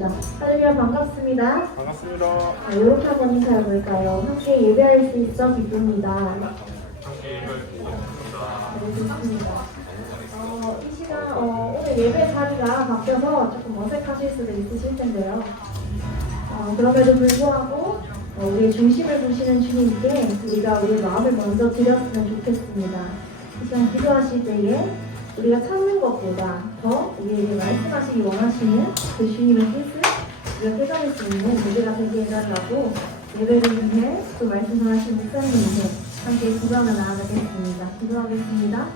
할렐루야, 반갑습니다. 반갑습니다. 이렇게 한번 인사해 볼까요? 함께 예배할 수 있어 기쁩니다. 함께 예배할 수 있습니다. 네, 좋습니다. 이 시간 오늘 예배 자리가 바뀌어서 조금 어색하실 수도 있으실 텐데요. 그럼에도 불구하고 우리의 중심을 두시는 주님께 우리가 우리의 마음을 먼저 드렸으면 좋겠습니다. 이 시간 기도하실 때에 우리가 찾는 것보다 더 우리에게 말씀하시기 원하시는 그 주님의 뜻을 우리가 깨달을 수 있는 예배가 되게 해달라고 예배를 위해 또 말씀 전하신 목사님께 함께 기도하며 나아가겠습니다. 기도하겠습니다.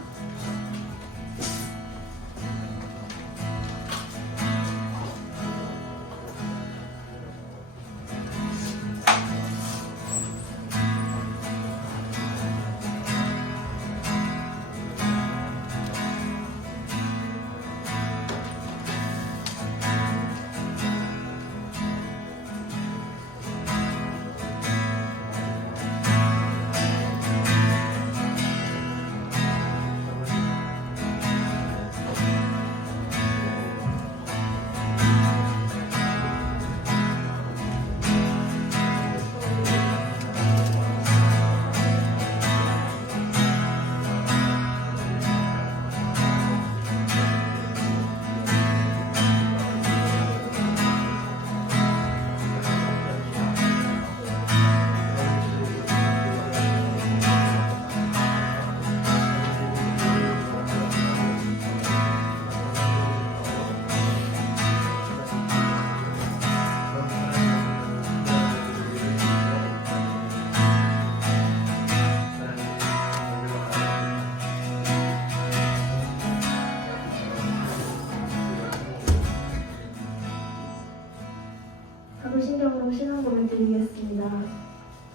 신경으로 신앙 고백 드리겠습니다.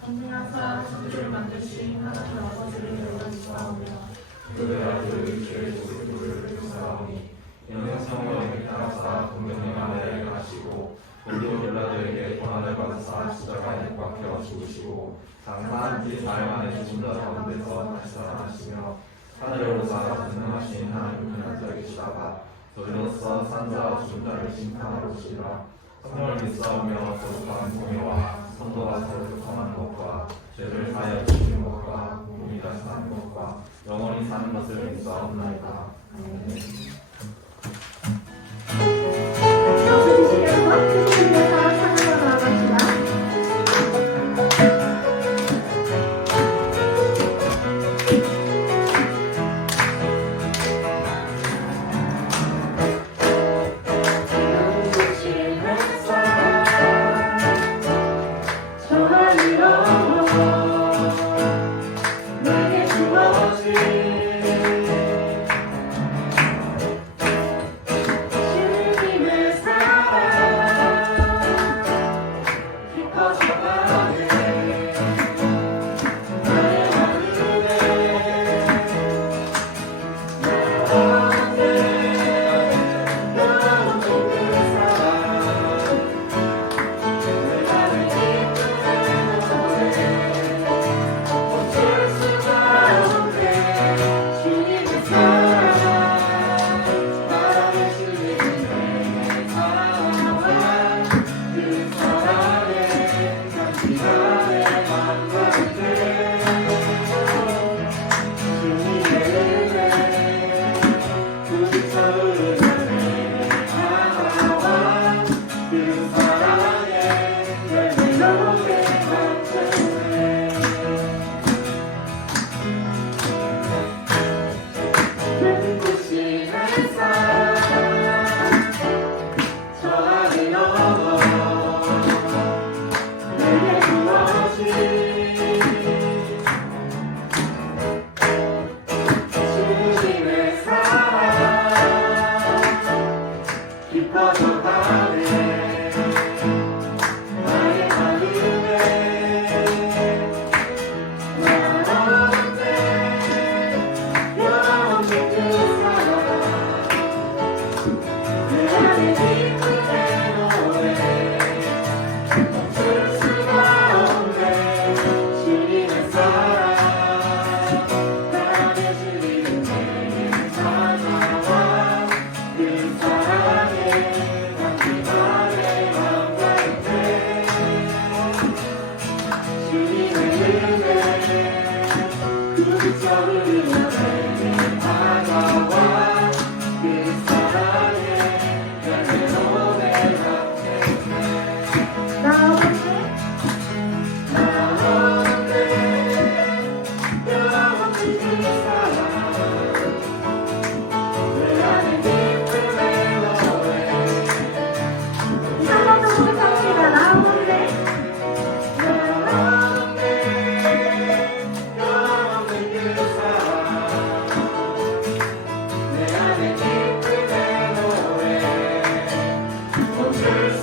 전능하사 천지를 만드신 하나님 아버지를 영광스러우며 그의 아들 주의 소유를 사오니 영생성을 따라사 동명의 아내에 가시고 본디오 빌라도에게 고난을 받으사 십자가에 못 박혀 죽으시고 장사한 지 4일 만에 죽은 자 가운데서 다시 살아나시며 하늘에 오사 전능하신 하나님 그 앉아 계시다가 저희로서 산자와 죽은 자를 심판하러 오시리라. 성령을 믿사오며 거룩한 공예와 성도가 서로 교통하는 것과 죄를 사하여 주시는 것과 몸이 다시 사는 것과 영원히 사는 것을 믿사옵나이다. 아멘. 박수 주시면서 크신 대사 찬양하러 나아갑시다.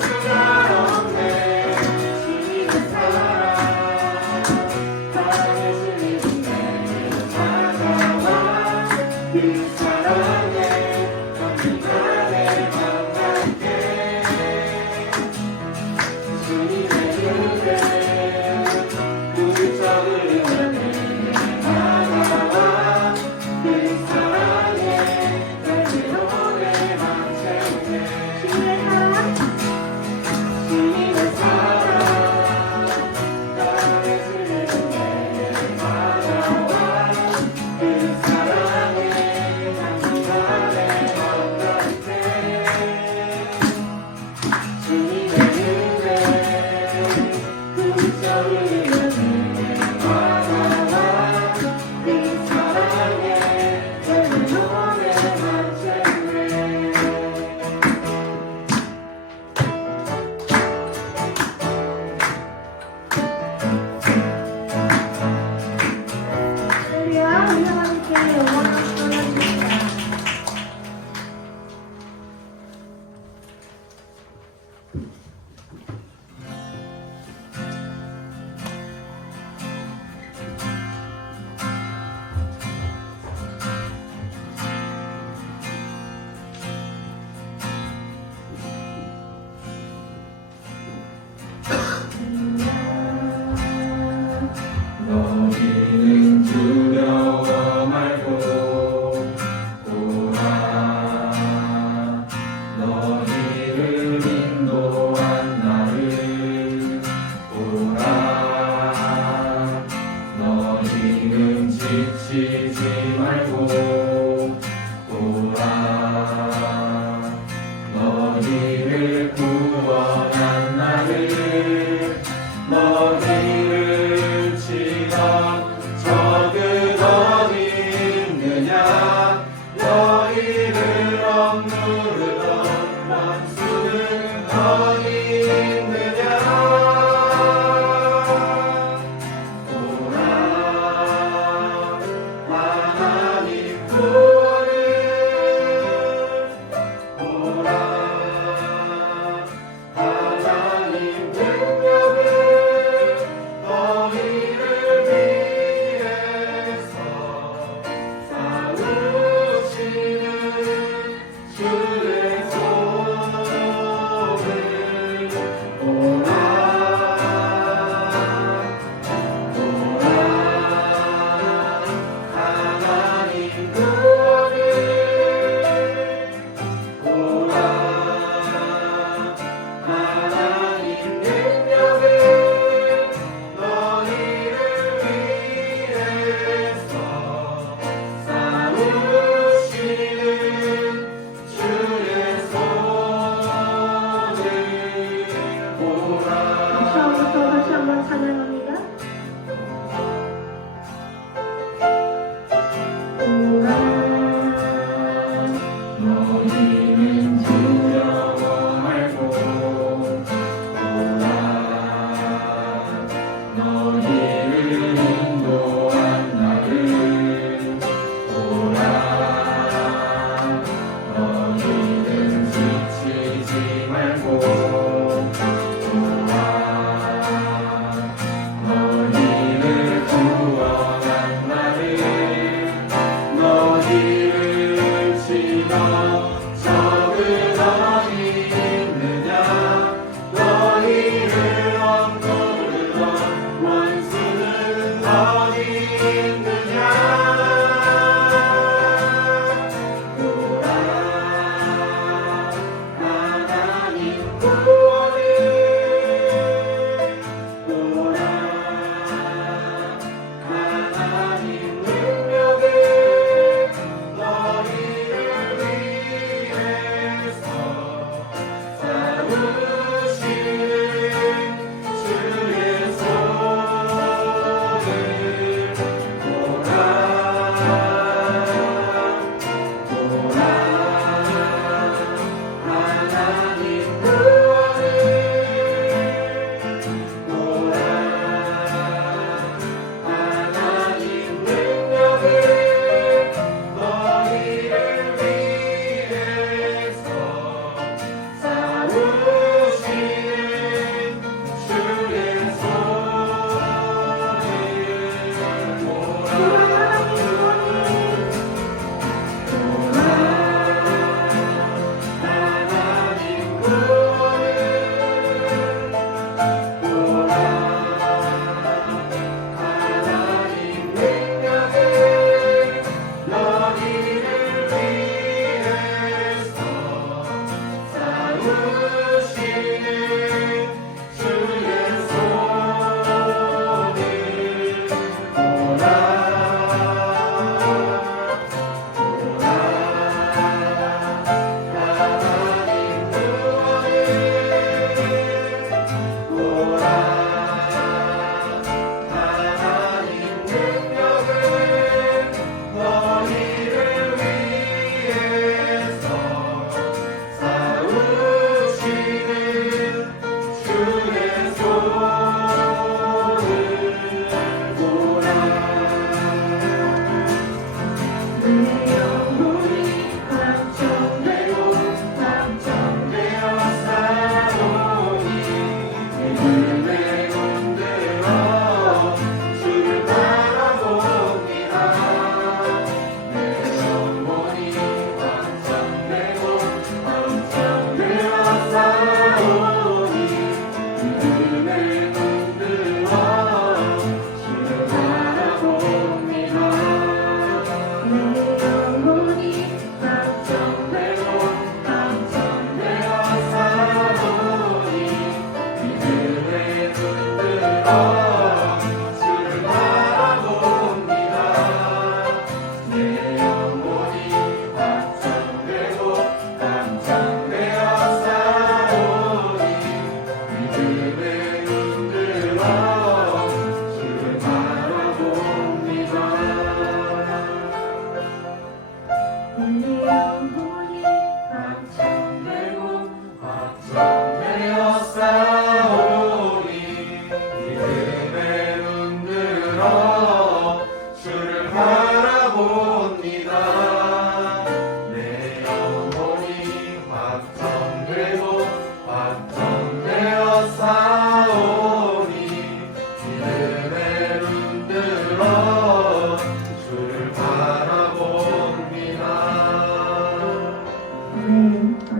없네 주님의 사랑 강해진 내게 찾아와 그 사랑에 감기가 내맘 갈게 주님의 은혜 부쩍을 위해 내게 다가와 그 사랑에 날로 내맘 채우네 주님의 사랑 강해진 내게 다가와 그 사랑에 감기가 내맘 갈게 주님의 은혜 부쩍을 위해 내게 다가와 그 사랑에 날로 내맘 채우네 할렐루야, 우리 하나님께 영광을 돌려드립니다.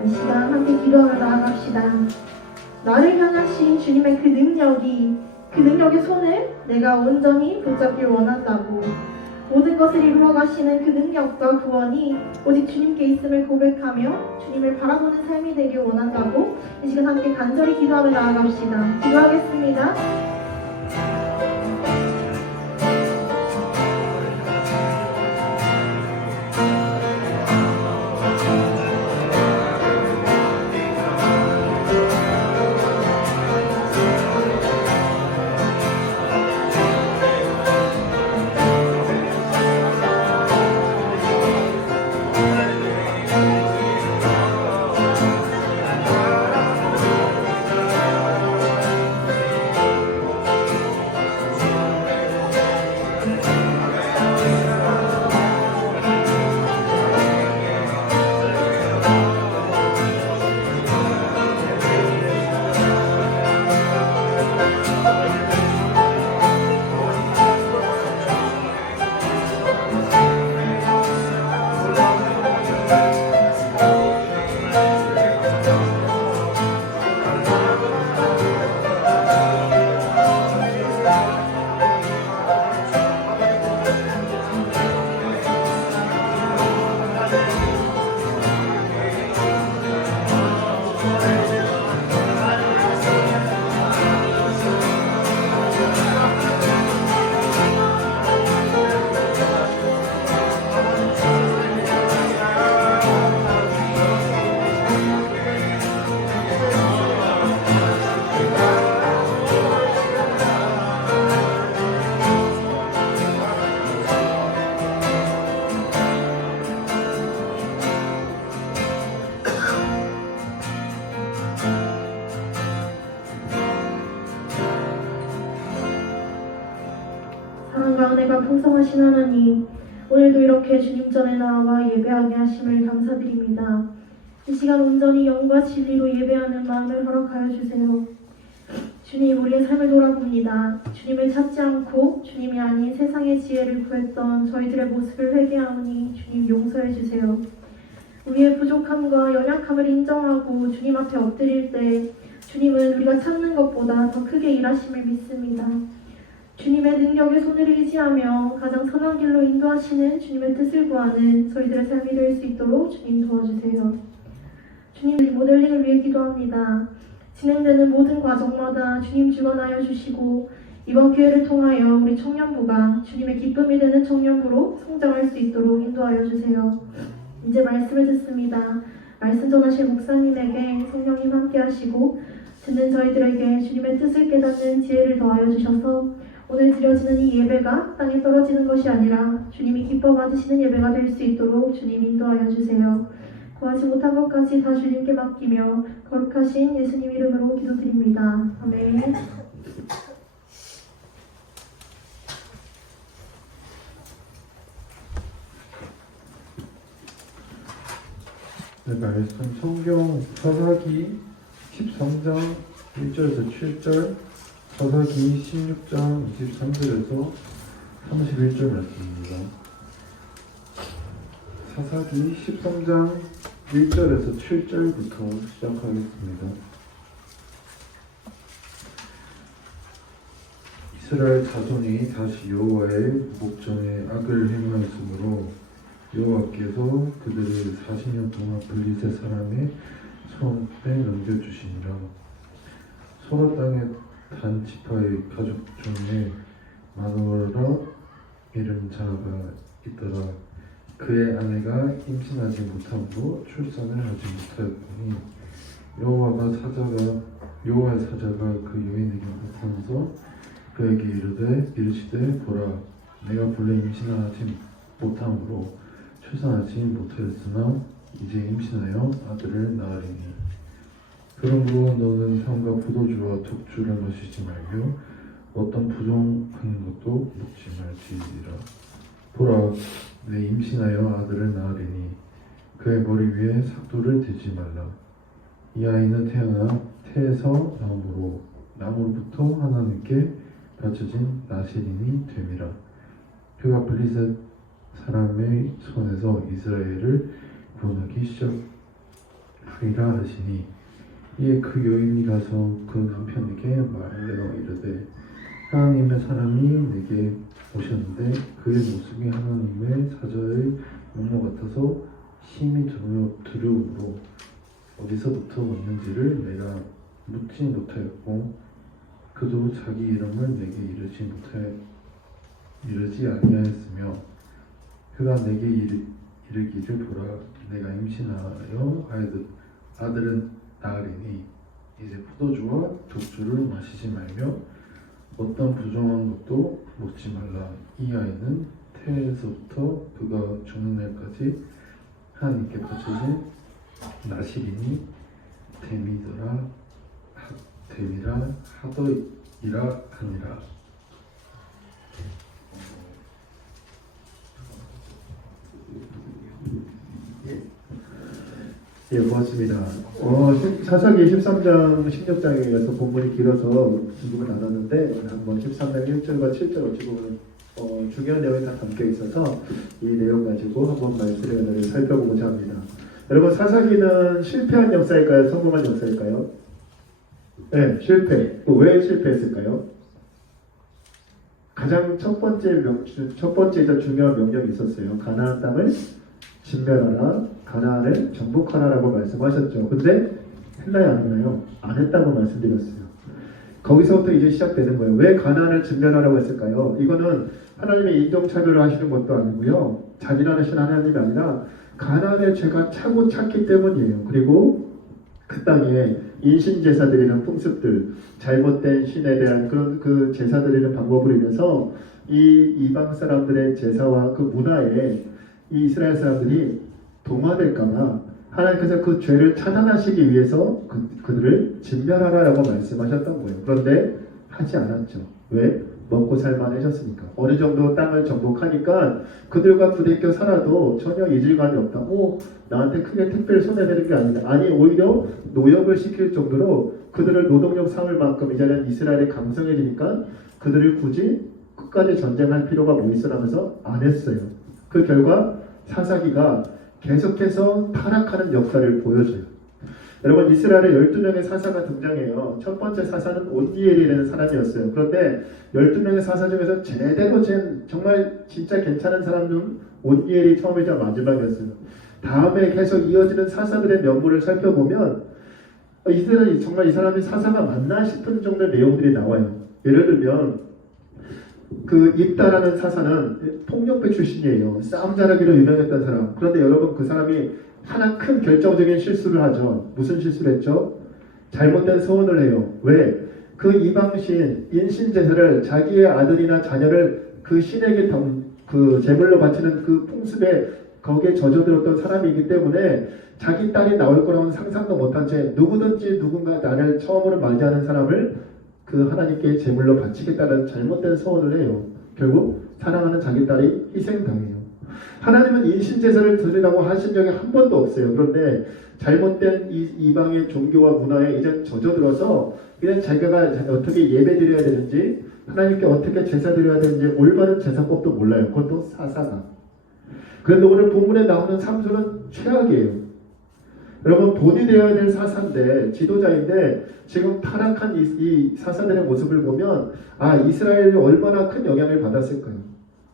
이 시간 함께 기도하며 나아갑시다. 나를 향하신 주님의 그 능력의 손을 내가 온전히 붙잡길 원한다고. 모든 것을 이루어 가시는 그 능력과 구원이 오직 주님께 있음을 고백하며 주님을 바라보는 삶이 되길 원한다고 이 시간 함께 간절히 기도하며 나아갑시다. 기도하겠습니다. 사랑과 은혜가 풍성하신 하나님, 오늘도 이렇게 주님 전에 나와 예배하게 하심을 감사드립니다. 이 시간 온전히 영과 진리로 예배하는 마음을 허락하여 주세요. 주님, 우리의 삶을 돌아봅니다. 주님을 찾지 않고 주님이 아닌 세상의 지혜를 구했던 저희들의 모습을 회개하오니 주님 용서해 주세요. 우리의 부족함과 연약함을 인정하고 주님 앞에 엎드릴 때 주님은 우리가 찾는 것보다 더 크게 일하심을 믿습니다. 주님의 능력의 손을 의지하며 가장 선한 길로 인도하시는 주님의 뜻을 구하는 저희들의 삶이 될 수 있도록 주님 도와주세요. 주님, 모델링을 위해 기도합니다. 진행되는 모든 과정마다 주님 주관하여 주시고 이번 기회를 통하여 우리 청년부가 주님의 기쁨이 되는 청년부로 성장할 수 있도록 인도하여 주세요. 이제 말씀을 듣습니다. 말씀 전하실 목사님에게 성령님 함께 하시고 듣는 저희들에게 주님의 뜻을 깨닫는 지혜를 더하여 주셔서 오늘 드려지는 이 예배가 땅에 떨어지는 것이 아니라 주님이 기뻐 받으시는 예배가 될 수 있도록 주님 인도하여 주세요. 구하지 못한 것까지 다 주님께 맡기며 거룩하신 예수님 이름으로 기도드립니다. 아멘. 네, 말씀 성경 사사기 13장 1절에서 7절, 사사기 16장 23절에서 31절 말씀입니다. 사사기 13장 1절에서 7절부터 시작하겠습니다. 이스라엘 자손이 다시 여호와의 목전에 악을 행하였으므로 여호와께서 그들을 40년 동안 블레셋 사람의 손에 넘겨주시니라. 소라 땅에 단 지파의 가족 중에 마노라 이름 자가 있더라. 그의 아내가 임신하지 못함으로 출산을 하지 못하였더니 여호와의 사자가 그 여인에게 나타나서 그에게 이르시되 보라, 내가 본래 임신하지 못함으로 출산하지 못하였으나 이제 임신하여 아들을 낳으리니 그러므로 너는 상과 포도주와 독주를 마시지 말며 어떤 부정하는 것도 먹지 말지니라. 보라, 내 임신하여 아들을 낳으리니 그의 머리 위에 삭도를 대지 말라. 이 아이는 태어나 태에서 나무로부터 하나님께 바쳐진 나실인이 됨이라. 그가 블리셋 사람의 손에서 이스라엘을 구원하기 시작하리라 하시니 이에 그 여인이 가서 그 남편에게 말하여 이르되 하나님의 사람이 내게 오셨는데 그의 모습이 하나님의 사자의 면모 같아서 심히 두려움으로 어디서부터 왔는지를 내가 묻지 못하였고 그도 자기 이름을 내게 이르지 아니하였으며 그가 내게 이르기를 보라, 내가 임신하여 아들은 낳으리니 이제 포도주와 독주를 마시지 말며 어떤 부정한 것도 먹지 말라. 이 아이는 태에서부터 그가 죽는 날까지 하나님께 바쳐진 나실인이 됨이라 하더이라 하니라. 예, 고맙습니다. 사사기 13장 16장에서 본문이 길어서 부분을 나눴는데 한번 13장 1절과 7절 어찌 보면 중요한 내용이 다 담겨 있어서 이 내용 가지고 한번 말씀을 살펴보고자 합니다. 여러분, 사사기는 실패한 역사일까요? 성공한 역사일까요? 네, 실패. 왜 실패했을까요? 가장 첫 번째이자 중요한 명령이 있었어요. 가나안 땅을 진멸하라, 가나안을 정복하라라고 말씀하셨죠. 근데 했나요, 안 했나요? 안 했다고 말씀드렸어요. 거기서부터 이제 시작되는 거예요. 왜 가나안을 진멸하라고 했을까요? 이거는 하나님의 인종차별을 하시는 것도 아니고요, 자기라는 하나님이 아니라 가나안의 죄가 차고 찼기 때문이에요. 그리고 그 땅에 인신제사드리는 풍습들, 잘못된 신에 대한 그런 그 제사드리는 방법으로 인해서 이 이방 사람들의 제사와 그 문화에 이 이스라엘 사람들이 동화될까봐 하나님께서 그 죄를 차단하시기 위해서 그들을 진멸하라라고 말씀하셨던 거예요. 그런데 하지 않았죠. 왜? 먹고 살만해졌으니까. 어느 정도 땅을 정복하니까 그들과 부대껴 살아도 전혀 이질감이 없다. 나한테 크게 특별히 손해되는 게 아니다. 아니, 오히려 노역을 시킬 정도로 그들을 노동력 삼을 만큼 이제는 이스라엘이 강성해지니까 그들을 굳이 끝까지 전쟁할 필요가 뭐 있어라면서 안 했어요. 그 결과 사사기가 계속해서 타락하는 역사를 보여줘요. 여러분, 이스라엘에 12명의 사사가 등장해요. 첫 번째 사사는 온니엘이라는 사람이었어요. 그런데 12명의 사사 중에서 제대로 정말 진짜 괜찮은 사람은 온니엘이 처음이자 마지막이었어요. 다음에 계속 이어지는 사사들의 면모를 살펴보면 이들은 정말 이 사람이 사사가 맞나 싶은 정도의 내용들이 나와요. 예를 들면 그 입다라는 사사는 폭력배 출신이에요. 싸움 잘하기로 유명했던 사람. 그런데 여러분, 그 사람이 하나 큰 결정적인 실수를 하죠. 무슨 실수를 했죠? 잘못된 소원을 해요. 왜? 그 이방신 인신제사를 자기의 아들이나 자녀를 그 신에게 그 제물로 바치는 그 풍습에 거기에 젖어들었던 사람이기 때문에 자기 딸이 나올 거라고는 상상도 못한 채 누구든지 누군가 나를 처음으로 맞이하는 사람을 그 하나님께 제물로 바치겠다는 잘못된 소원을 해요. 결국 사랑하는 자기 딸이 희생당해요. 하나님은 인신제사를 드리라고 하신 적이 한 번도 없어요. 그런데 잘못된 이방의 종교와 문화에 이제 젖어들어서 이제 자기가 어떻게 예배 드려야 되는지, 하나님께 어떻게 제사 드려야 되는지 올바른 제사법도 몰라요. 그것도 사사가. 그런데 오늘 본문에 나오는 삼손은 최악이에요. 여러분, 본이 되어야 될 사사인데, 지도자인데 지금 타락한 이 사사들의 모습을 보면 이스라엘이 얼마나 큰 영향을 받았을까요?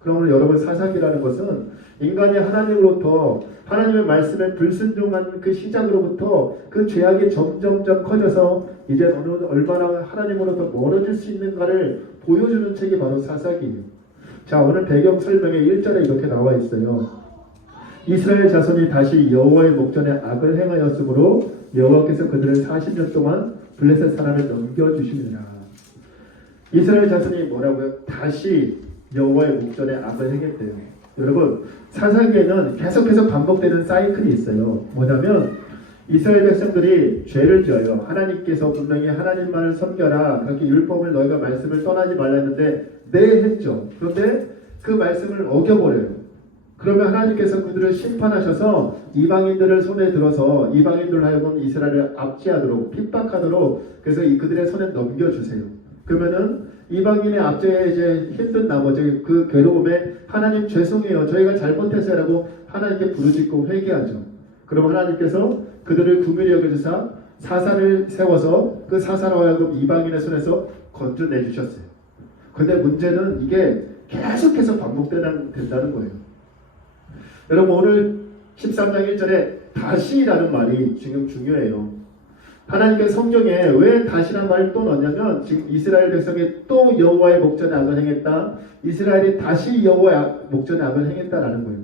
그러면 여러분 사사기라는 것은 인간이 하나님으로부터 하나님의 말씀에 불순종한 그 시작으로부터 그 죄악이 점점점 커져서 이제 얼마나 하나님으로부터 멀어질 수 있는가를 보여주는 책이 바로 사사기예요. 자, 오늘 배경 설명에 1절에 이렇게 나와 있어요. 이스라엘 자손이 다시 여호와의 목전에 악을 행하였으므로 여호와께서 그들을 40년 동안 블레셋 사람을 넘겨주시니라. 이스라엘 자손이 뭐라고요? 다시 여호와의 목전에 악을 행했대요. 여러분, 사사기에는 계속해서 반복되는 사이클이 있어요. 뭐냐면 이스라엘 백성들이 죄를 지어요. 하나님께서 분명히 하나님만을 섬겨라, 그렇게 율법을 너희가 말씀을 떠나지 말라 했는데 네 했죠. 그런데 그 말씀을 어겨버려요. 그러면 하나님께서 그들을 심판하셔서 이방인들을 손에 들어서 이방인들 하여금 이스라엘을 압제하도록 핍박하도록 그래서 그들의 손에 넘겨주세요. 그러면은 이방인의 압제에 이제 힘든 나머지 그 괴로움에 하나님 죄송해요, 저희가 잘못했어요라고 하나님께 부르짖고 회개하죠. 그럼 하나님께서 그들을 긍휼히 여겨주사 사사를 세워서 그 사사로 하여금 이방인의 손에서 건져내 주셨어요. 근데 문제는 이게 계속해서 반복된다는 거예요. 여러분, 오늘 13장 1절에 다시라는 말이 지금 중요해요. 하나님께서 성경에 왜 다시란 말을 또 넣냐면 지금 이스라엘 백성이 또 여호와의 목전에 악을 행했다, 이스라엘이 다시 여호와의 목전에 악을 행했다라는 거예요.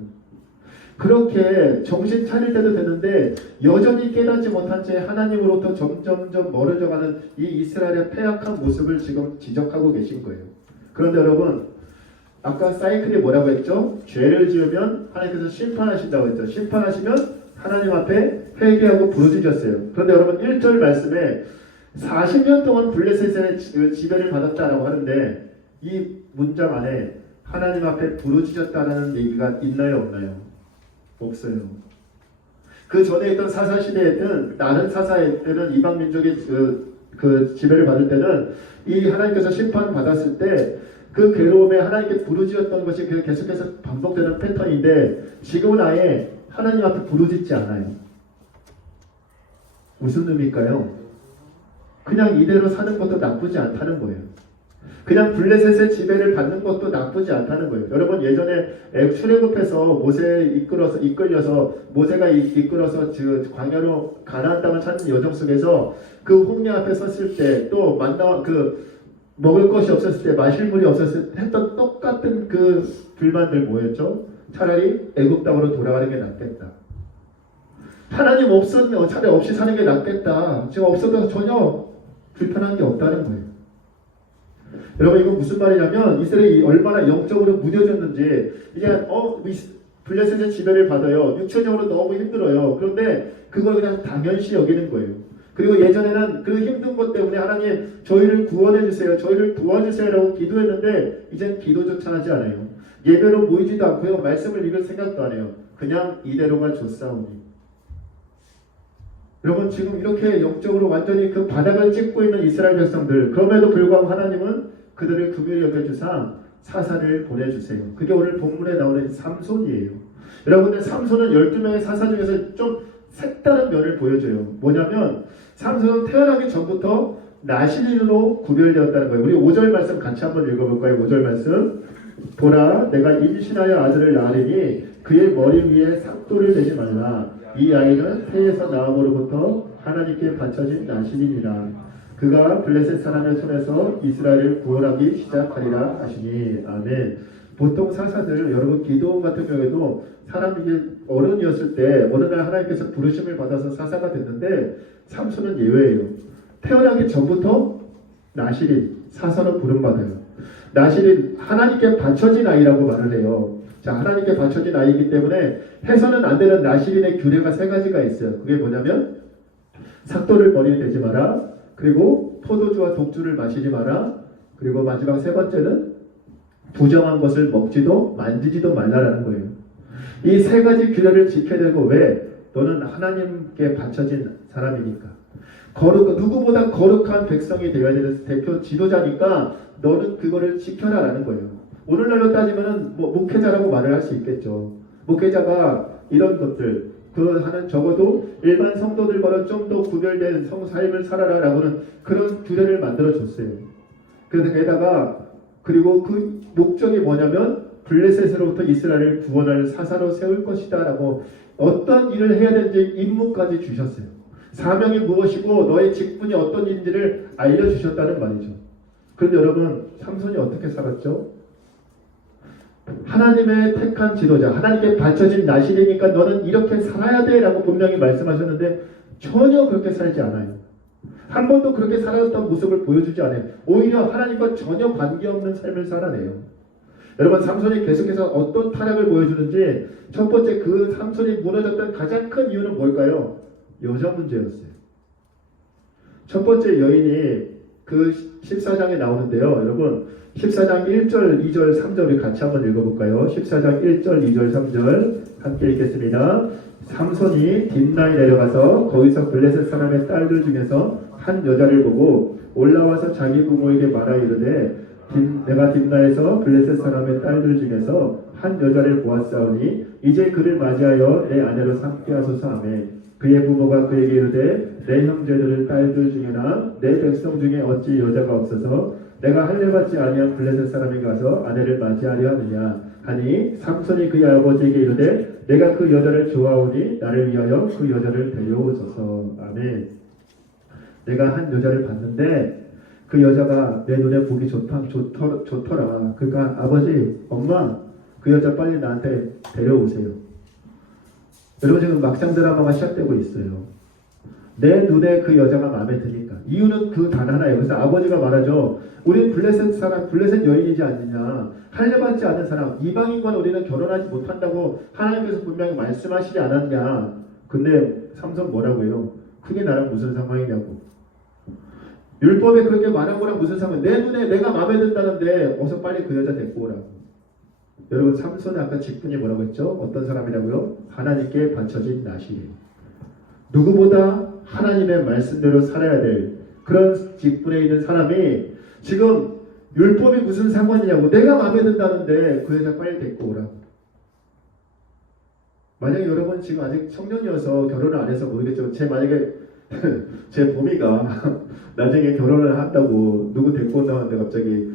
그렇게 정신 차릴 때도 되는데 여전히 깨닫지 못한 채 하나님으로부터 점점점 멀어져가는 이 이스라엘의 패악한 모습을 지금 지적하고 계신 거예요. 그런데 여러분, 아까 사이클이 뭐라고 했죠? 죄를 지으면 하나님께서 심판하신다고 했죠. 심판하시면 하나님 앞에 회개하고 부르짖었어요. 그런데 여러분 1절 말씀에 40년 동안 블레셋의 지배를 받았다라고 하는데 이 문장 안에 하나님 앞에 부르짖었다라는 얘기가 있나요, 없나요? 없어요. 그 전에 있던 사사 시대에는 다른 사사의 때는 이방 민족이 그 지배를 받을 때는 이 하나님께서 심판을 받았을 때 그 괴로움에 하나님께 부르짖었던 것이 계속해서 반복되는 패턴인데 지금은 아예 하나님 앞에 부르짖지 않아요. 무슨 의미일까요? 그냥 이대로 사는 것도 나쁘지 않다는 거예요. 그냥 블레셋의 지배를 받는 것도 나쁘지 않다는 거예요. 여러분, 예전에 출애굽해서 모세에 이끌려서 모세가 이끌어서 광야로 가나안 땅을 찾는 여정 속에서 그 홍해 앞에 섰을 때 또 만나 먹을 것이 없었을 때 마실 물이 없었을 때 했던 똑같은 그 불만들 뭐였죠? 차라리 애굽 땅으로 돌아가는 게 낫겠다. 하나님 없으면 차라리 없이 사는 게 낫겠다. 지금 없어도 전혀 불편한 게 없다는 거예요. 여러분, 이건 무슨 말이냐면 이스라엘이 얼마나 영적으로 무뎌졌는지 이제 블레셋의 지배를 받아요. 육체적으로 너무 힘들어요. 그런데 그걸 그냥 당연시 여기는 거예요. 그리고 예전에는 그 힘든 것 때문에 하나님 저희를 구원해 주세요, 저희를 도와주세요라고 기도했는데 이젠 기도조차 하지 않아요. 예배로 모이지도 않고요, 말씀을 읽을 생각도 안 해요. 그냥 이대로가 좋사오니. 여러분, 지금 이렇게 영적으로 완전히 그 바닥을 찍고 있는 이스라엘 백성들, 그럼에도 불구하고 하나님은 그들을 긍휼히 여겨주사 사사를 보내주세요. 그게 오늘 본문에 나오는 삼손이에요. 여러분들, 삼손은 12명의 사사 중에서 좀 색다른 면을 보여줘요. 뭐냐면 삼손은 태어나기 전부터 나실인으로 구별되었다는 거예요. 우리 5절 말씀 같이 한번 읽어볼까요? 5절 말씀. 보라, 내가 임신하여 아들을 낳으리니 그의 머리 위에 삭도를 대지 말라. 이 아이는 태에서 나옴으로부터 하나님께 바쳐진 나실이니라. 그가 블레셋 사람의 손에서 이스라엘을 구원하기 시작하리라 하시니. 아멘. 보통 사사들, 여러분 기도원 같은 경우에도 사람이 어른이었을 때 어느 날 하나님께서 부르심을 받아서 사사가 됐는데 삼손은 예외예요. 태어나기 전부터 나실인, 사사로 부름받아요. 나실인, 하나님께 바쳐진 아이라고 말을 해요. 자, 하나님께 바쳐진 아이이기 때문에 해서는 안 되는 나실인의 규례가 3가지가 있어요. 그게 뭐냐면 삭도를 머리에 대지 마라, 그리고 포도주와 독주를 마시지 마라, 그리고 마지막 3번째는 부정한 것을 먹지도 만지지도 말라라는 거예요. 이 3가지 규례를 지켜야 되고, 왜? 너는 하나님께 바쳐진 사람이니까. 누구보다 거룩한 백성이 되어야 되는 대표 지도자니까 너는 그거를 지켜라라는 거예요. 오늘날로 따지면은 목회자라고 말을 할 수 있겠죠. 목회자가 이런 것들, 하는 적어도 일반 성도들과는 좀 더 구별된 삶을 살아라라고는 그런 규례를 만들어 줬어요. 그래서 게다가 그리고 그 목적이 뭐냐면 블레셋으로부터 이스라엘을 구원할 사사로 세울 것이다 라고 어떤 일을 해야 되는지 임무까지 주셨어요. 사명이 무엇이고 너의 직분이 어떤 일인지를 알려주셨다는 말이죠. 그런데 여러분, 삼손이 어떻게 살았죠? 하나님의 택한 지도자, 하나님께 바쳐진 나시리니까 너는 이렇게 살아야 돼 라고 분명히 말씀하셨는데 전혀 그렇게 살지 않아요. 한 번도 그렇게 살았던 모습을 보여주지 않아요. 오히려 하나님과 전혀 관계없는 삶을 살아내요. 여러분, 삼손이 계속해서 어떤 타락을 보여주는지 첫 번째, 그 삼손이 무너졌던 가장 큰 이유는 뭘까요? 여자 문제였어요. 첫 번째 여인이 그 14장에 나오는데요. 여러분, 14장 1절, 2절, 3절 우리 같이 한번 읽어볼까요? 14장 1절, 2절, 3절 함께 읽겠습니다. 삼손이 딥나에 내려가서 거기서 블레셋 사람의 딸들 중에서 한 여자를 보고 올라와서 자기 부모에게 말하 이르되 내가 딥나에서 블레셋 사람의 딸들 중에서 한 여자를 보았사오니 이제 그를 맞이하여 내 아내로 삼게 하소서 하매 그의 부모가 그에게 이르되 내 형제들의 딸들 중에나 내 백성 중에 어찌 여자가 없어서 내가 할례받지 아니한 블레셋 사람이 가서 아내를 맞이하려 하느냐 하니 삼손이 그의 아버지에게 이르되 내가 그 여자를 좋아하오니 나를 위하여 그 여자를 데려오소서. 아멘. 내가 한 여자를 봤는데 그 여자가 내 눈에 보기 좋더라. 그러니까 아버지, 엄마, 그 여자 빨리 나한테 데려오세요. 여러분, 지금 막장 드라마가 시작되고 있어요. 내 눈에 그 여자가 마음에 드니까. 이유는 그 단 하나예요. 그래서 아버지가 말하죠. 우린 블레셋 사람, 블레셋 여인이지 않느냐. 할례받지 않은 사람, 이방인과는 우리는 결혼하지 못한다고 하나님께서 분명히 말씀하시지 않았냐. 근데 삼손 뭐라고 해요? 그게 나랑 무슨 상관이냐고. 율법에 그렇게 말한 거랑 무슨 상관? 내 눈에 내가 마음에 든다는데 어서 빨리 그 여자 데리고 오라고. 여러분, 삼손의 아까 직분이 뭐라고 했죠? 어떤 사람이라고요? 하나님께 바쳐진 나시리. 누구보다 하나님의 말씀대로 살아야 될 그런 직분에 있는 사람이 지금 율법이 무슨 상관이냐고. 내가 마음에 든다는데 그 여자 빨리 데리고 오라고. 만약에 여러분 지금 아직 청년이어서 결혼을 안 해서 모르겠지만 만약에 제 봄이가 나중에 결혼을 한다고 누구 데리고 온다는데 갑자기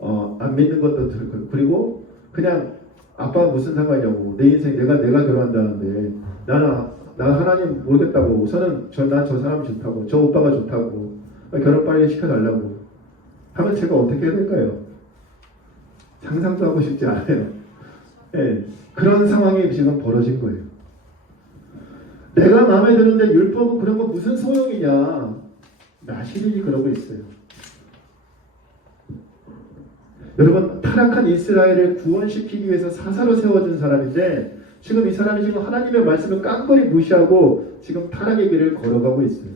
안 믿는 것도 들고 그리고 그냥 아빠가 무슨 상관이냐고. 내 인생 내가 결혼한다는데 나 하나님 모르겠다고. 우선은 난 저 사람 좋다고. 저 오빠가 좋다고. 결혼 빨리 시켜달라고 하면 제가 어떻게 해야 될까요? 상상도 하고 싶지 않아요. 네, 그런 상황이 지금 벌어진 거예요. 내가 마음에 드는데 율법은 그런 거 무슨 소용이냐. 나시린이 그러고 있어요. 여러분, 타락한 이스라엘을 구원시키기 위해서 사사로 세워준 사람인데 지금 이 사람이 지금 하나님의 말씀을 깡그리 무시하고 지금 타락의 길을 걸어가고 있어요.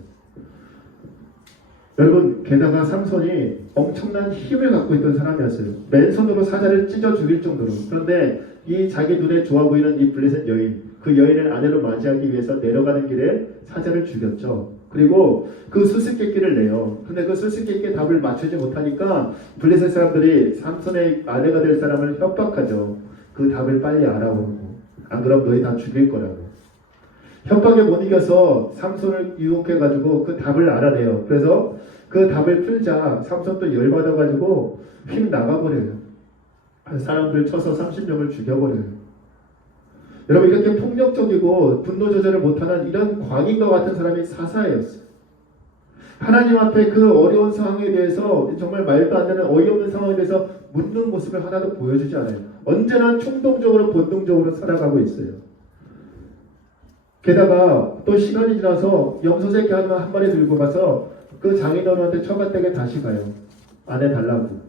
여러분, 게다가 삼손이 엄청난 힘을 갖고 있던 사람이었어요. 맨손으로 사자를 찢어 죽일 정도로. 그런데 이 자기 눈에 좋아 보이는 이 블레셋 여인, 그 여인을 아내로 맞이하기 위해서 내려가는 길에 사자를 죽였죠. 그리고 그 수수께끼를 내요. 근데 그 수수께끼에 답을 맞추지 못하니까 블레셋 사람들이 삼손의 아내가 될 사람을 협박하죠. 그 답을 빨리 알아오고 안 그럼 너희 다 죽일 거라고. 협박에 못 이겨서 삼손을 유혹해가지고 그 답을 알아내요. 그래서 그 답을 풀자 삼손도 열받아가지고 휙 나가버려요. 사람들 쳐서 30명을 죽여버려요. 여러분, 이렇게 폭력적이고 분노 조절을 못하는 이런 광인과 같은 사람이 사사였어요. 하나님 앞에 그 어려운 상황에 대해서 정말 말도 안 되는 어이없는 상황에 대해서 묻는 모습을 하나도 보여주지 않아요. 언제나 충동적으로 본능적으로 살아가고 있어요. 게다가 또 시간이 지나서 염소새끼 한 마리 들고 가서 그 장인어른한테 처갓댁에 다시 가요. 아내 달라고.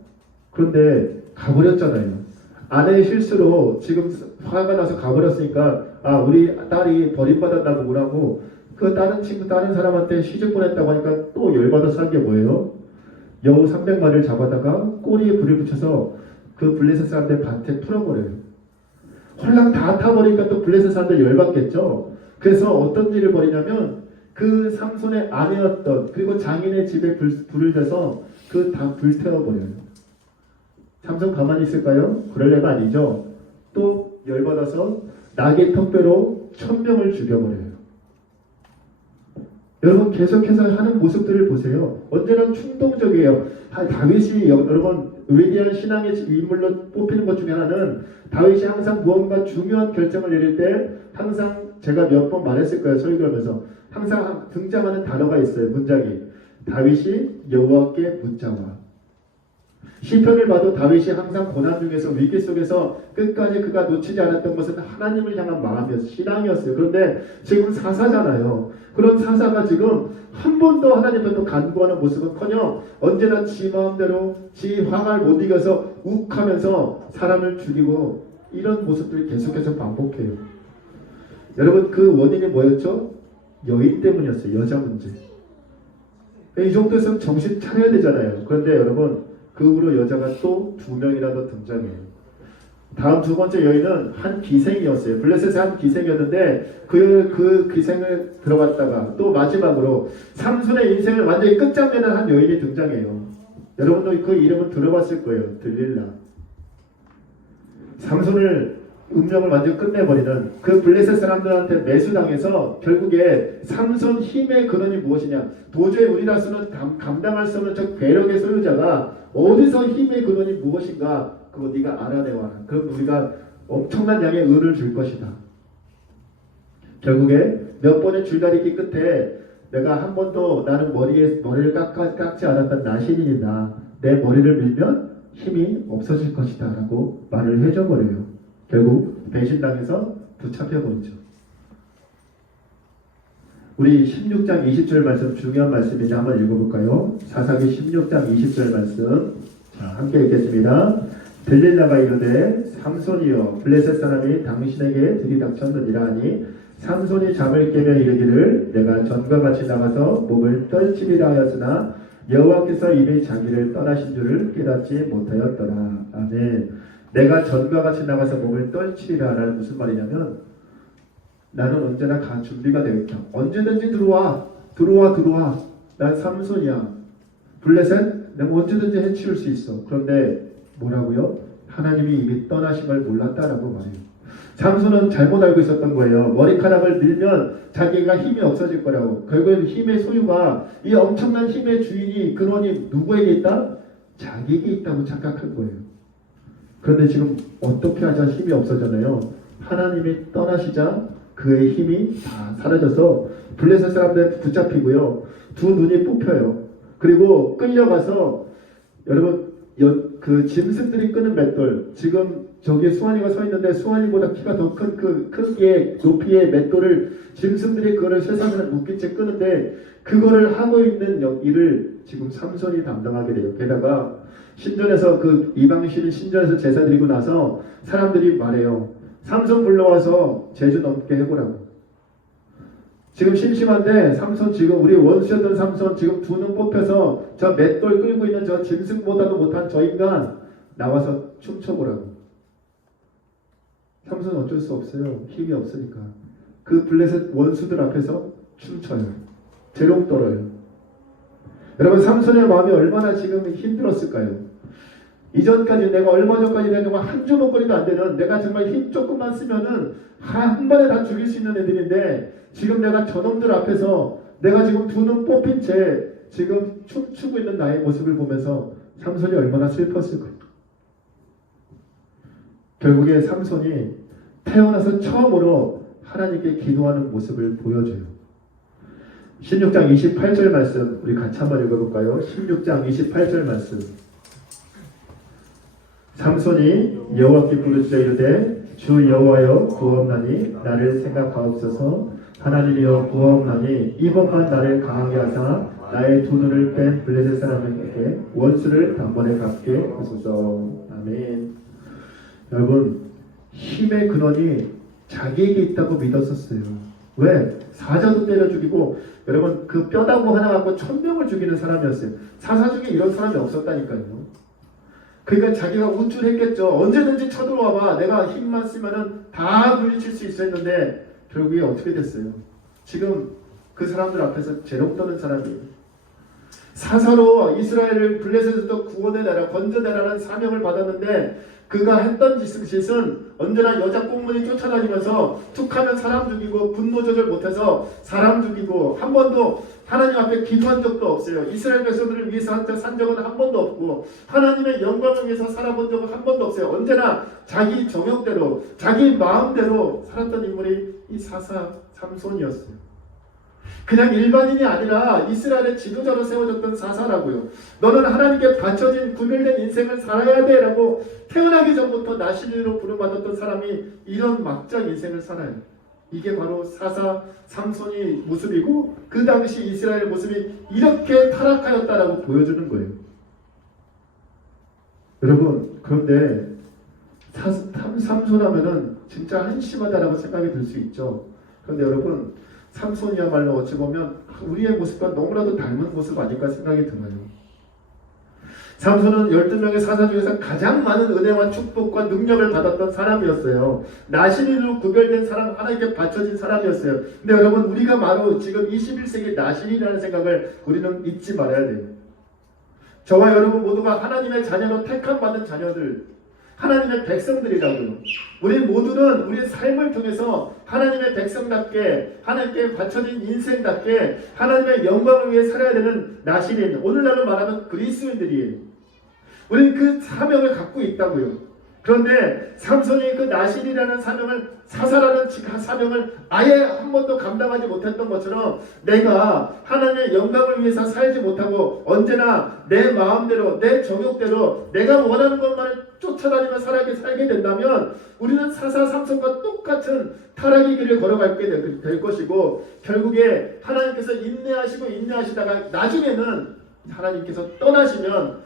그런데 가버렸잖아요. 아내의 실수로 지금 화가 나서 가버렸으니까 우리 딸이 버림받았다고 뭐라고 그 다른 사람한테 시집 보냈다고 하니까 또 열받아서 한 게 뭐예요? 여우 300마리를 잡아다가 꼬리에 불을 붙여서 그 블레셋 사람들 밭에 풀어버려요. 홀랑 다 타버리니까 또 블레셋 사람들 열받겠죠. 그래서 어떤 일을 벌이냐면 그 삼손의 아내였던 그리고 장인의 집에 불을 대서 그 다 불태워버려요. 삼손 가만히 있을까요? 그럴 애가 아니죠. 또 열받아서 낙의 턱배로 1000명을 죽여버려요. 여러분, 계속해서 하는 모습들을 보세요. 언제나 충동적이에요. 다윗이 여러분 위대한 신앙의 인물로 뽑히는 것 중에 하나는 다윗이 항상 무언가 중요한 결정을 내릴 때 항상 제가 몇 번 말했을 거예요. 설교하면서 항상 등장하는 단어가 있어요. 문장이 다윗이 여호와께 묻자와. 시편을 봐도 다윗이 항상 고난 중에서 위기 속에서 끝까지 그가 놓치지 않았던 것은 하나님을 향한 마음이었어요. 신앙이었어요. 그런데 지금 사사잖아요. 그런 사사가 지금 한 번도 하나님 앞에 간구하는 모습은커녕 언제나 지 마음대로 지 화를 못 이겨서 욱하면서 사람을 죽이고 이런 모습들이 계속해서 반복해요. 여러분 그 원인이 뭐였죠? 여인 때문이었어요. 여자 문제. 이 정도에서 정신 차려야 되잖아요. 그런데 여러분 그 후로 여자가 또 2명이나 더 등장해요. 다음 두 번째 여인은 한 기생이었어요. 블레셋의 한 기생이었는데 그 기생을 들어갔다가 또 마지막으로 삼손의 인생을 완전히 끝장내는 한 여인이 등장해요. 여러분도 그 이름은 들어봤을 거예요. 들릴라. 삼손을 운명을 완전히 끝내버리는 그 블레셋 사람들한테 매수당해서 결국에 삼손 힘의 근원이 무엇이냐. 도저히 우리라서는 감당할 수 없는 저 괴력의 소유자가 어디서 힘의 근원이 무엇인가 그거 네가 알아내와라. 그럼 우리가 엄청난 양의 은을 줄 것이다. 결국에 몇 번의 줄다리기 끝에 내가 한 번도 나는 머리를 깎지 않았던 나 신인이다. 내 머리를 밀면 힘이 없어질 것이다 라고 말을 해줘버려요. 결국 배신당해서 붙잡혀버리죠. 우리 16장 20절 말씀 중요한 말씀인지 한번 읽어볼까요? 사사기 16장 20절 말씀 자 함께 읽겠습니다. 들릴라가 이르되 삼손이여 블레셋 사람이 당신에게 들이닥쳤느니라 하니 삼손이 잠을 깨며 이르기를 내가 전과 같이 나가서 몸을 떨치리라 하였으나 여호와께서 이미 자기를 떠나신 줄을 깨닫지 못하였더라. 아멘. 내가 전과 같이 나가서 몸을 떨치리라 라는 무슨 말이냐면 나는 언제나 준비가 되어 있다. 언제든지 들어와. 난 삼손이야. 블레셋 내가 언제든지 해치울 수 있어. 그런데 뭐라고요? 하나님이 이미 떠나신 걸 몰랐다라고 말해요. 삼손은 잘못 알고 있었던 거예요. 머리카락을 밀면 자기가 힘이 없어질 거라고. 결국엔 힘의 소유가 이 엄청난 힘의 주인이 근원이 누구에게 있다? 자기에게 있다고 착각한 거예요. 그런데 지금 어떻게 하자 힘이 없어졌나요? 하나님이 떠나시자 그의 힘이 다 사라져서 블레셋 사람들 붙잡히고요. 두 눈이 뽑혀요. 그리고 끌려가서 여러분 그 짐승들이 끄는 맷돌 지금 저기 수환이가 서 있는데 수환이보다 키가 더 큰 그 크기의 높이의 맷돌을 짐승들이 그거를 쇠사슬에 묶인 채 끄는데 그거를 하고 있는 일을 지금 삼손이 담당하게 돼요. 게다가 신전에서 그 이방신 신전에서 제사 드리고 나서 사람들이 말해요. 삼손 불러와서 제주 넘게 해보라고. 지금 심심한데 삼손 지금 우리 원수였던 삼손 지금 두 눈 뽑혀서 저 맷돌 끌고 있는 저 짐승보다도 못한 저 인간 나와서 춤춰보라고. 삼손은 어쩔 수 없어요. 힘이 없으니까. 그 블레셋 원수들 앞에서 춤춰요. 재롱 떨어요. 여러분 삼손의 마음이 얼마나 지금 힘들었을까요? 이전까지 내가 얼마 전까지 내가 한 주먹거리도 안 되는 내가 정말 힘 조금만 쓰면은 한 번에 다 죽일 수 있는 애들인데 지금 내가 저놈들 앞에서 내가 지금 두 눈 뽑힌 채 지금 춤추고 있는 나의 모습을 보면서 삼손이 얼마나 슬펐을까요? 결국에 삼손이 태어나서 처음으로 하나님께 기도하는 모습을 보여줘요. 16장 28절 말씀 우리 같이 한번 읽어볼까요? 16장 28절 말씀 삼손이 여호와께 부르짖어 이르되 주 여호와여 구하옵나니 나를 생각하옵소서. 하나님이여 구하옵나니 이번만 나를 강하게 하사 나의 두 눈을 뺀 블레셋 사람에게 원수를 단번에 갚게 하소서. 아멘. 여러분 힘의 근원이 자기에게 있다고 믿었었어요. 왜? 사자도 때려 죽이고 여러분 그 뼈다구 하나 갖고 1000명을 죽이는 사람이었어요. 사사 중에 이런 사람이 없었다니까요. 그러니까 자기가 우쭐했겠죠. 언제든지 쳐들어와봐. 내가 힘만 쓰면은 다 물리칠 수 있었는데 결국에 어떻게 됐어요? 지금 그 사람들 앞에서 재롱 떠는 사람이에요. 사사로 이스라엘을 블레셋에서 구원해내라, 건져내라는 사명을 받았는데 그가 했던 짓은 언제나 여자 꽁무니 쫓아다니면서 툭하면 사람 죽이고 분노 조절 못해서 사람 죽이고 한 번도 하나님 앞에 기도한 적도 없어요. 이스라엘 백성들을 위해서 산 적은 한 번도 없고 하나님의 영광을 위해서 살아본 적은 한 번도 없어요. 언제나 자기 정욕대로 자기 마음대로 살았던 인물이 이 사사 삼손이었어요. 그냥 일반인이 아니라 이스라엘의 지도자로 세워졌던 사사라고요. 너는 하나님께 바쳐진 구별된 인생을 살아야 돼 라고 태어나기 전부터 나시린으로 부름받았던 사람이 이런 막장 인생을 살아요. 이게 바로 사사 삼손이 모습이고 그 당시 이스라엘 모습이 이렇게 타락하였다라고 보여주는 거예요. 여러분, 그런데 삼손 하면은 진짜 한심하다라고 생각이 들 수 있죠. 그런데 여러분, 삼손이야말로 어찌 보면 우리의 모습과 너무나도 닮은 모습 아닐까 생각이 들어요. 삼손은 12명의 사사 중에서 가장 많은 은혜와 축복과 능력을 받았던 사람이었어요. 나신인으로 구별된 사람, 하나님께 바쳐진 사람이었어요. 근데 여러분, 우리가 바로 지금 21세기 나신이라는 생각을 우리는 잊지 말아야 돼요. 저와 여러분 모두가 하나님의 자녀로 택함받은 자녀들, 하나님의 백성들이라고요. 우리 모두는 우리의 삶을 통해서 하나님의 백성답게, 하나님께 바쳐진 인생답게 하나님의 영광을 위해 살아야 되는 나신인, 오늘날로 말하면 그리스도인들이에요. 우리는 그 사명을 갖고 있다고요. 그런데 삼손이 그 나신이라는 사명을, 사사라는 사명을 아예 한 번도 감당하지 못했던 것처럼 내가 하나님의 영광을 위해서 살지 못하고 언제나 내 마음대로, 내 정욕대로 내가 원하는 것만을 쫓아다니며 살게 된다면 우리는 사사 삼손과 똑같은 타락의 길을 걸어가게 될 것이고, 결국에 하나님께서 인내하시다가 나중에는 하나님께서 떠나시면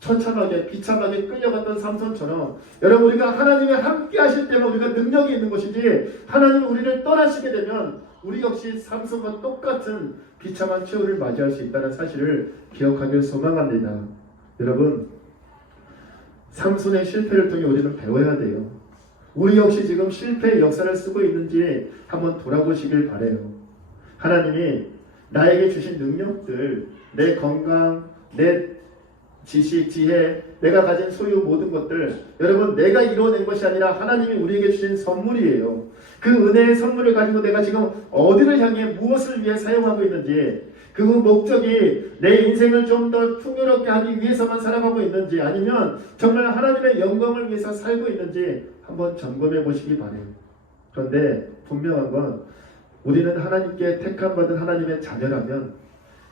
처참하게 비참하게 끌려갔던 삼손처럼, 여러분, 우리가 하나님의 함께 하실 때만 우리가 능력이 있는 것이지, 하나님이 우리를 떠나시게 되면 우리 역시 삼손과 똑같은 비참한 최후를 맞이할 수 있다는 사실을 기억하길 소망합니다. 여러분, 삼손의 실패를 통해 우리는 배워야 돼요. 우리 역시 지금 실패의 역사를 쓰고 있는지 한번 돌아보시길 바라요. 하나님이 나에게 주신 능력들, 내 건강, 내 지식, 지혜, 내가 가진 소유 모든 것들, 여러분, 내가 이루어낸 것이 아니라 하나님이 우리에게 주신 선물이에요. 그 은혜의 선물을 가지고 내가 지금 어디를 향해 무엇을 위해 사용하고 있는지, 그 목적이 내 인생을 좀 더 풍요롭게 하기 위해서만 살아가고 있는지, 아니면 정말 하나님의 영광을 위해서 살고 있는지 한번 점검해 보시기 바래요. 그런데 분명한 건, 우리는 하나님께 택함받은 하나님의 자녀라면,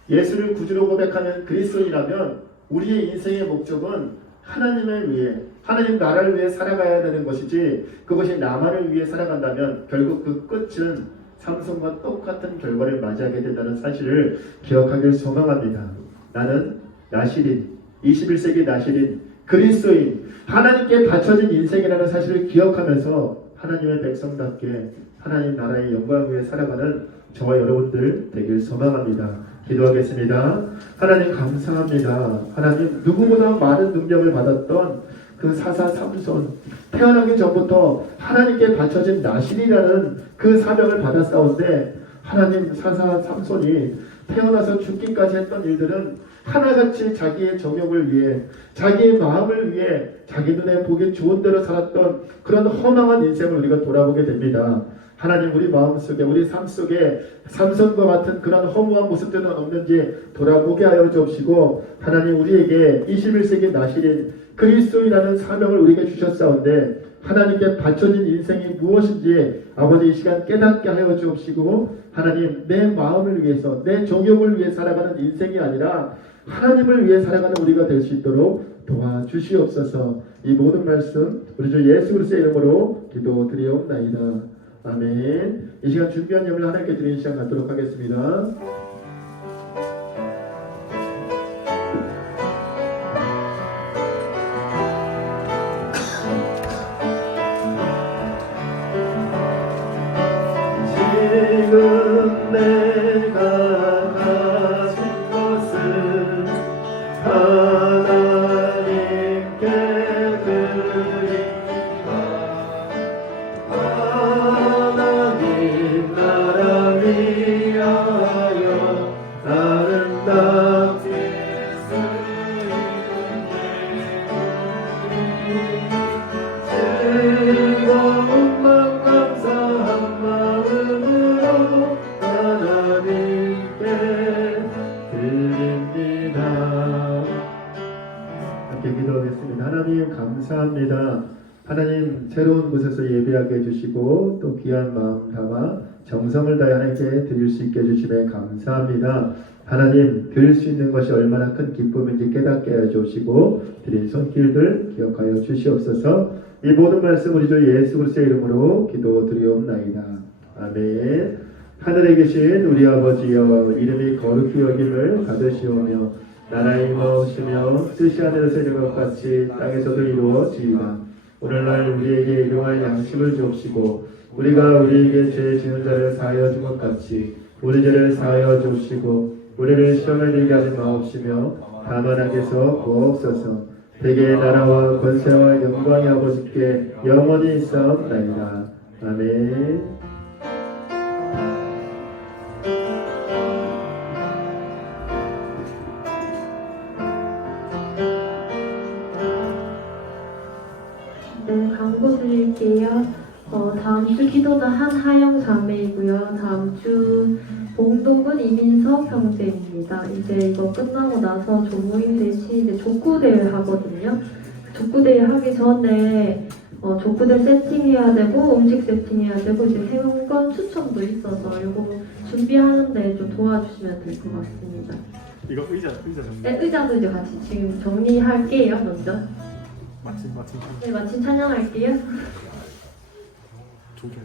예수를 구주로 고백하는 그리스도인이라면 우리의 인생의 목적은 하나님을 위해, 하나님 나라를 위해 살아가야 되는 것이지, 그것이 나만을 위해 살아간다면 결국 그 끝은 삼손과 똑같은 결과를 맞이하게 된다는 사실을 기억하길 소망합니다. 나는 나시린, 21세기 나시린, 그리스도인, 하나님께 바쳐진 인생이라는 사실을 기억하면서 하나님의 백성답게 하나님 나라의 영광을 위해 살아가는 저와 여러분들 되길 소망합니다. 기도하겠습니다. 하나님 감사합니다. 하나님, 누구보다 많은 능력을 받았던 그 사사 삼손, 태어나기 전부터 하나님께 바쳐진 나신이라는 그 사명을 받았사온데, 하나님, 사사 삼손이 태어나서 죽기까지 했던 일들은 하나같이 자기의 정욕을 위해, 자기의 마음을 위해, 자기 눈에 보기 좋은 대로 살았던 그런 허망한 인생을 우리가 돌아보게 됩니다. 하나님, 우리 마음속에, 우리 삶 속에 삼손과 같은 그런 허무한 모습들은 없는지 돌아보게 하여 주옵시고, 하나님, 우리에게 21세기 나시린 그리스도인이라는 사명을 우리에게 주셨사온데, 하나님께 바쳐진 인생이 무엇인지 아버지 이 시간 깨닫게 하여 주옵시고, 하나님, 내 마음을 위해서, 내 정욕을 위해 살아가는 인생이 아니라 하나님을 위해 살아가는 우리가 될 수 있도록 도와주시옵소서. 이 모든 말씀 우리 주 예수 그리스도의 이름으로 기도드리옵나이다. 아멘. 이 시간 준비한 예물을 하나님께 드리는 시간 갖도록 하겠습니다. 지금 내가 가진 것은 하나님께 드립니다. 하나님 나라 위하여 기도하도록 하겠습니다. 하나님 감사합니다. 하나님 새로운 곳에서 예배하게 해주시고 또 귀한 마음 담아 정성을 다해 하나님께 드릴 수 있게 해주심에 감사합니다. 하나님 드릴 수 있는 것이 얼마나 큰 기쁨인지 깨닫게 해주시고 드린 손길들 기억하여 주시옵소서. 이 모든 말씀 우리 주 예수 그리스도의 이름으로 기도드리옵나이다. 아멘. 하늘에 계신 우리 아버지여 이름이 거룩히 여김을 받으시오며 나라의 임하오시며 뜻이 하늘에서 이룬 것 같이 땅에서도 이루어지이다. 오늘날 우리에게 일용할 양식을 주옵시고 우리가 우리에게 죄 지은 자를 사하여 준 것 같이 우리 죄를 사하여 주옵시고 우리를 시험에 들게 하지 마옵시며 다만 악에서 구하옵소서. 대개의 나라와 권세와 영광이 아버지께 영원히 있사옵나이다. 아멘. 네, 광고 드릴게요. 다음 주 기도는 한하영 자매이고요. 다음 주 봉독은 이민석 형제입니다. 이제 이거 끝나고 나서 조모임 대신 이제 족구대회 하거든요. 족구대회 하기 전에 족구대 세팅해야 되고 음식 세팅해야 되고 이제 회원권 추첨도 있어서 이거 준비하는데 좀 도와주시면 될 것 같습니다. 이거 의자 정리. 네, 의자도 이제 같이 지금 정리할게요. 먼저. 마침. 네, 마침 찬양할게요. 두 개.